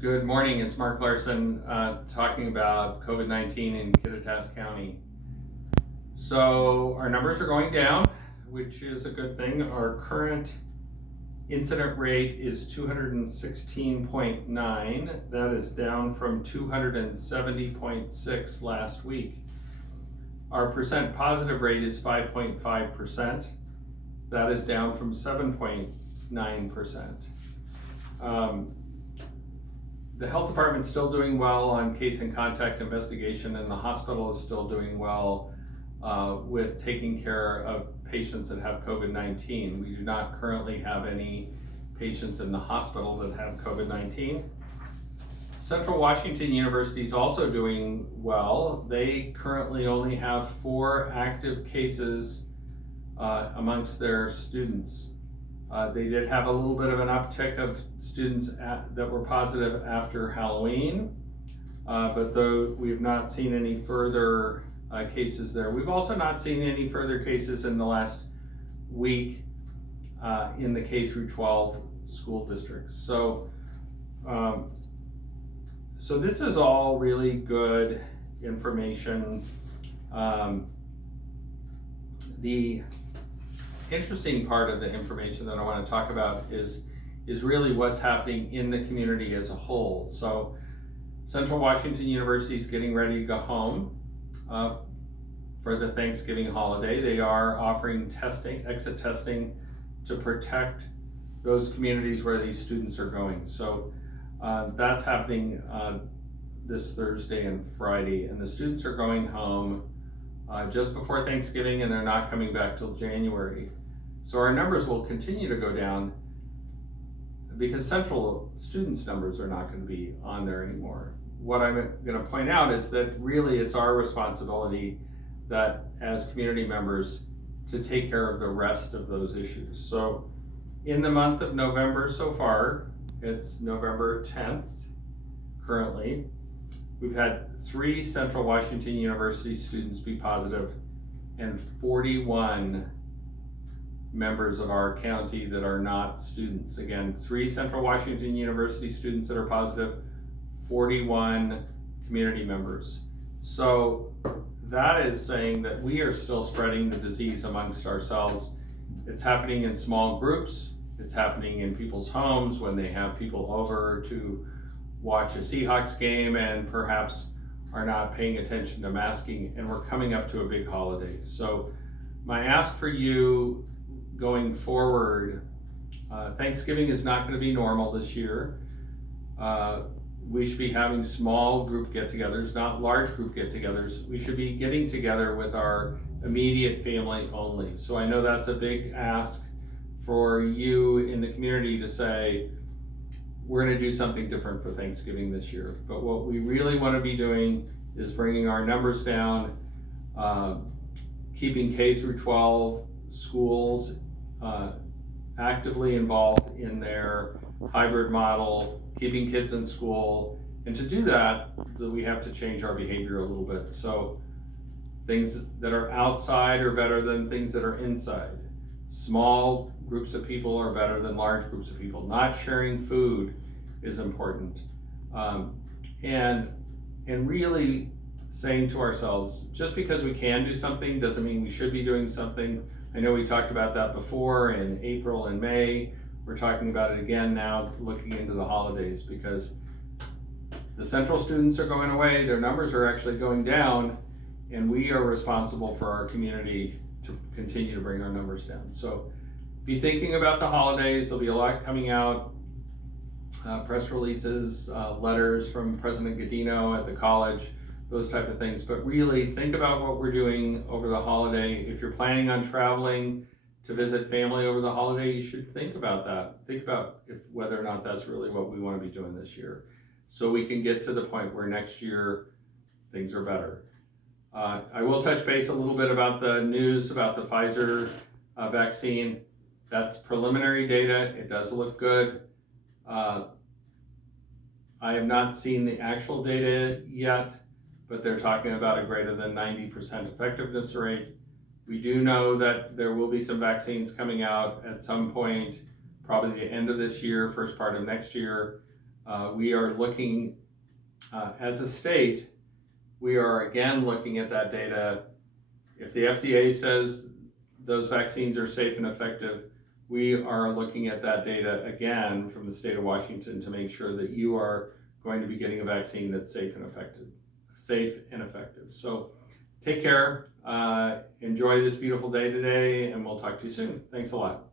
Good morning, it's Mark Larson talking about COVID-19 in Kittitas County. So our numbers are going down, which is a good thing. Our current incident rate is 216.9. That is down from 270.6 last week. Our percent positive rate is 5.5%. That is down from 7.9%. The health department's still doing well on case and contact investigation, and the hospital is still doing well with taking care of patients that have COVID-19. We do not currently have any patients in the hospital that have COVID-19. Central Washington University is also doing well. They currently only have 4 active cases amongst their students. They did have a little bit of an uptick of students that were positive after Halloween, but though we've not seen any further cases there. We've also not seen any further cases in the last week in the K through 12 school districts. So this is all really good information. The interesting part of the information that I want to talk about is really what's happening in the community as a whole. So Central Washington University is getting ready to go home for the Thanksgiving holiday. They are offering exit testing to protect those communities where these students are going. So that's happening this Thursday and Friday, and the students are going home just before Thanksgiving, and they're not coming back till January. So our numbers will continue to go down because Central students' numbers are not going to be on there anymore. What I'm going to point out is that really it's our responsibility that as community members to take care of the rest of those issues. So in the month of November so far, it's November 10th currently, we've had 3 Central Washington University students be positive and 41 members of our county that are not students. Again, 3 Central Washington University students that are positive, 41 community members. So that is saying that we are still spreading the disease amongst ourselves. It's happening in small groups. It's happening in people's homes when they have people over to watch a Seahawks game and perhaps are not paying attention to masking, and we're coming up to a big holiday. So my ask for you going forward, Thanksgiving is not going to be normal this year. We should be having small group get-togethers, not large group get-togethers. We should be getting together with our immediate family only. So I know that's a big ask for you in the community to say, we're going to do something different for Thanksgiving this year. But what we really want to be doing is bringing our numbers down, keeping K through 12 schools actively involved in their hybrid model, keeping kids in school. And to do that, we have to change our behavior a little bit. So things that are outside are better than things that are inside. Small groups of people are better than large groups of people. Not sharing food is important. And really saying to ourselves, just because we can do something doesn't mean we should be doing something. I know we talked about that before in April and May. We're talking about it again now, looking into the holidays, because the Central students are going away, their numbers are actually going down, and we are responsible for our community to continue to bring our numbers down. So be thinking about the holidays. There'll be a lot coming out, press releases, letters from President Godino at the college, those type of things. But really think about what we're doing over the holiday. If you're planning on traveling to visit family over the holiday, you should think about that. Think about whether or not that's really what we want to be doing this year, so we can get to the point where next year things are better. I will touch base a little bit about the news about the Pfizer vaccine. That's preliminary data. It does look good. I have not seen the actual data yet, but they're talking about a greater than 90% effectiveness rate. We do know that there will be some vaccines coming out at some point, probably the end of this year, first part of next year. We are looking, as a state, we are again looking at that data. If the FDA says those vaccines are safe and effective, we are looking at that data again from the state of Washington to make sure that you are going to be getting a vaccine that's safe and effective. So take care, enjoy this beautiful day today, and we'll talk to you soon. Thanks a lot.